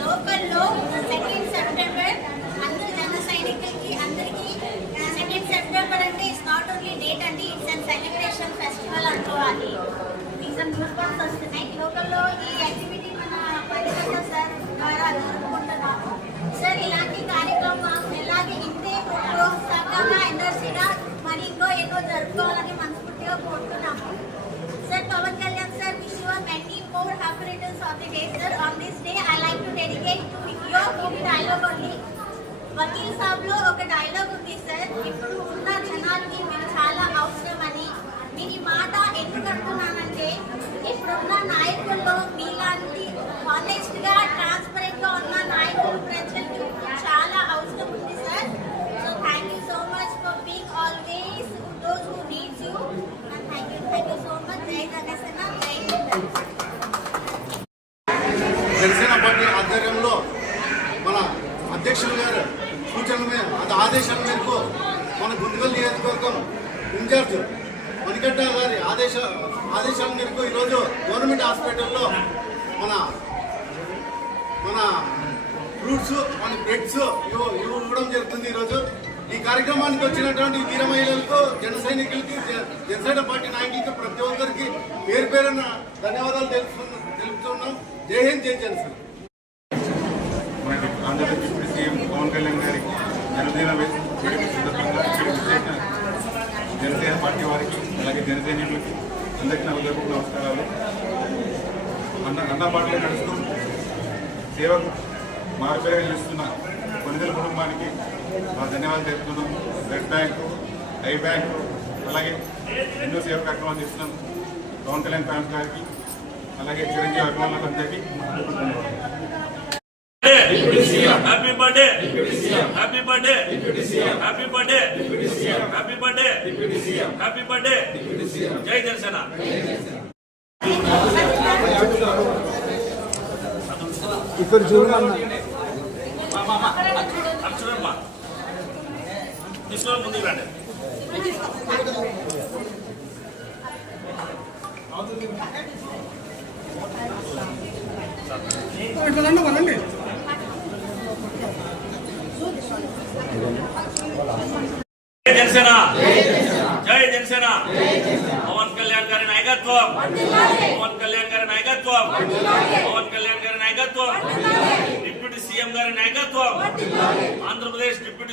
లోకల్లో 2 సెప్టెంబర్ అందరు జన సైనికులకి అందరికీ 2 సెప్టెంబర్ అంటే ఇట్స్ నాట్ ఓన్లీ డేట్ అండి, ఇట్స్ అన్ సెలబ్రేషన్ ఫెస్టివల్ అనుకోవాలి. రీజన్ గూస్బంప్స్ వస్తున్నాయి. లోకల్లో ఈ యాక్టివిటీ మన పరిశ్రమ సార్ ద్వారా జరుపుకుంటున్నాము. సార్ ఇలాంటి కార్యక్రమం ఇలాగే ఇంతే ప్రోత్సాహంగా ఎనర్జీగా మరి ఇంకో ఎన్నో జరుపుకోవాలని మనస్ఫూర్తిగా కోరుతున్నాము. Sir, Pawan Kalyan sir, wish you many more happy returns of the day, sir. On this day, I like to dedicate to your movie dialogue only. Vakeel Saab లో ఒక డైలాగ్ ఉంది సార్, ఇప్పుడు ఉన్న జనాలకి మీరు చాలా అవసరమని. నేను ఈ మాట ఎందుకు అంటున్నానంటే, ఇప్పుడున్న నాయకుల్లో మీలాంటి హానెస్ట్ గా ట్రాన్స్పరెంట్ గా ఉన్న నాయకులు ప్రజలకు చాలా అవసరం ఉంది sir. So thank you so much for being always those who needs you. Thank you so much. జై జనసేన, జై జనసేన పార్టీ ఆధ్వర్యంలో మన అధ్యక్షులు గారు సూచనల ఆదేశాల మేరకు మన గుంటకల్ నియోజకవర్గం ఇన్ఛార్జ్ మణికట్ట గారి ఆదేశాల మేరకు ఈరోజు గవర్నమెంట్ హాస్పిటల్లో మన ఫ్రూట్స్ మన బ్రెడ్స్ ఇవ్వడం జరుగుతుంది. ఈరోజు ఈ కార్యక్రమానికి వచ్చినటువంటి వీర మహిళలకు, జన సైనికులకి, జనసేన పార్టీ నాయకులకి ప్రతి ఒక్కరికి పేరు పేరున ధన్యవాదాలు తెలుపుతున్నాం. జై హింద్, జై జనసేన. ఆంధ్రప్రదేశ్ డిప్యూటీ సీఎం పవన్ కళ్యాణ్ గారి జన్మదిన సందర్భంగా జనసేన పార్టీ వారికి అలాగే జనసైనికులకి అందరికీ నా ఉదయపూర్వక నమస్కారాలు. అన్న పార్టీలో నడుస్తూ సేవకు మారుపేరుగా నిలుస్తున్న కొనిదెల కుటుంబానికి మా ధన్యవాదాలు తెలుపుతున్నాం. బ్లడ్ బ్యాంకు, ఐ బ్యాంకు అలాగే ఎన్నో సేవా కార్యక్రమాలు చేస్తున్నాం. పవన్ కళ్యాణ్ ఫ్యాన్స్ గారికి అలాగే చిరంజీవి అభిమానులకు అందరికీ happy birthday, happy birthday, happy birthday, happy birthday, happy birthday. జై జనసేన. ఇక్కడ చూడమన్నా అక్షరమ్మ తీసుకొని ముందుకు రండి. జై జనసేన, జై జనసేన. పవన్ కళ్యాణ్ గారి నాయకత్వం, పవన్ కళ్యాణ్ గారి నాయకత్వం, పవన్ కళ్యాణ్ గారి నాయకత్వం, డిప్యూటీ సీఎం గారి నాయకత్వం, ఆంధ్రప్రదేశ్ డిప్యూటీ